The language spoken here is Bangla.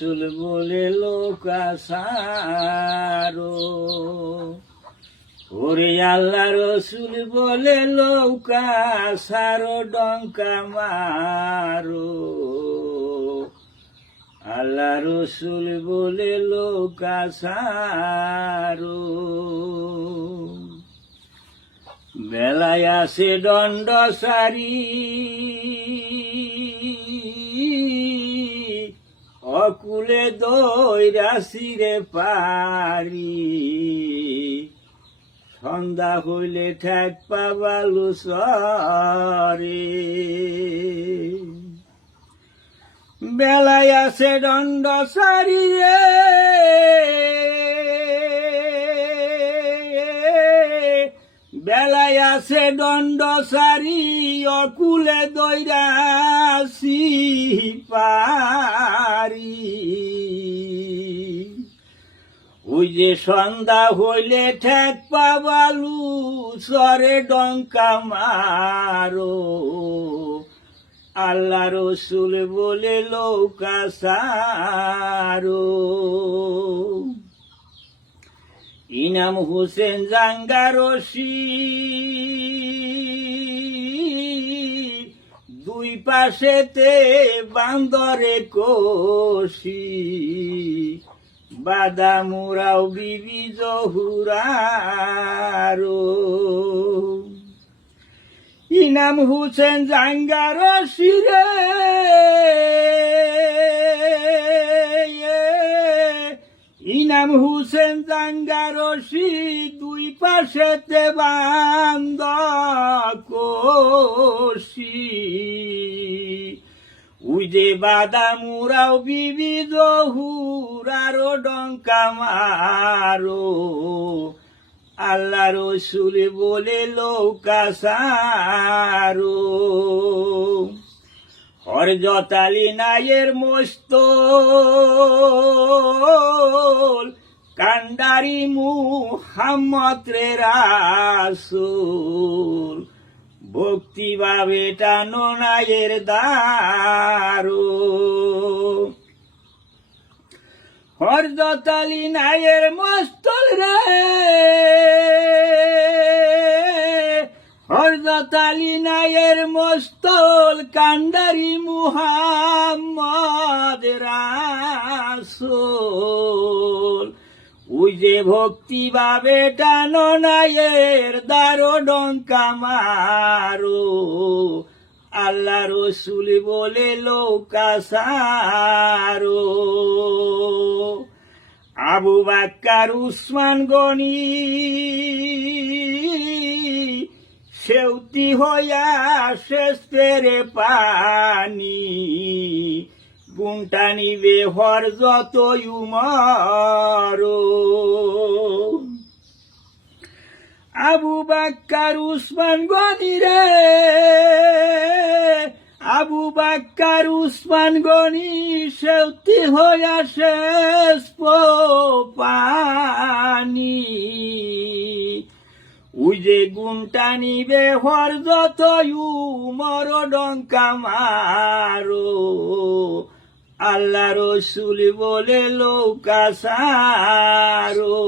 রসুল বলে লোক আসারো, ওরে আল্লাহ রসুল বলে লোক আসারো, ডঙ্কা মারো। আল্লাহ রসুল বলে লোক আসারো, বেলায় আসে দণ্ড সারি, অকুলে দৈরাসি রে পারি। সন্ধ্যা হইলে ঠেক পাবালু সরে, বেলায় আসে দণ্ড সারি রে, বেলায় আসে দণ্ড সারি, অকুলে দৈরাসি পারি। ওই যে সন্ধ্যা হইলে ঠেক পাবালু সরে, ডঙ্কা মারো। আল্লাহ রসুল বলে লোক আসারো, ইনাম হোসেন জাঙ্গারসি, দুই পাশেতে বান্দরে কোশি, বাদামুরাও বিবি জহুরারো। ইনাম হোসেন জাঙ্গারসি রে, ইনাম হোসেন জাঙ্গারসি, দুই পাশেতে বান্দ কোশি। ওই যে বাদামুরাও বিবি জহুরারো, ডঙ্কা মারো। আল্লাহ রসুল বলে লোক আসারো, হরজত আলী নায়ের মোস্তল, কান্ডারি মুহাম্মদ রে রাসূল, ভক্তি ভাবে টানো নায়ের দারো। হরজত আলী নায়ের মোস্তল রে, হরজত আলী নায়ের মোস্তল, কান্ডারি মুহাম্মদ রাসূল। ওই যে ভক্তি ভাবে টানো নায়ের দারো, ডঙ্কা মারো। আল্লাহ রসুল বলে লোক আসারো, আবু বাক্কার উসমান গনি, সেউতি হইয়া শেষ পেরে পানি, গুণটা নিবে হরজত উমর। আবু বাক্কার উসমান গনি রে, আবু বাক্কার উসমান গনি, সেউতি হইয়া শেষ পানি। ওই যে গুণটা নিবে হরজত উমর, ডঙ্কা মারো। আল্লাহ রসুল বলে লোক আসারো।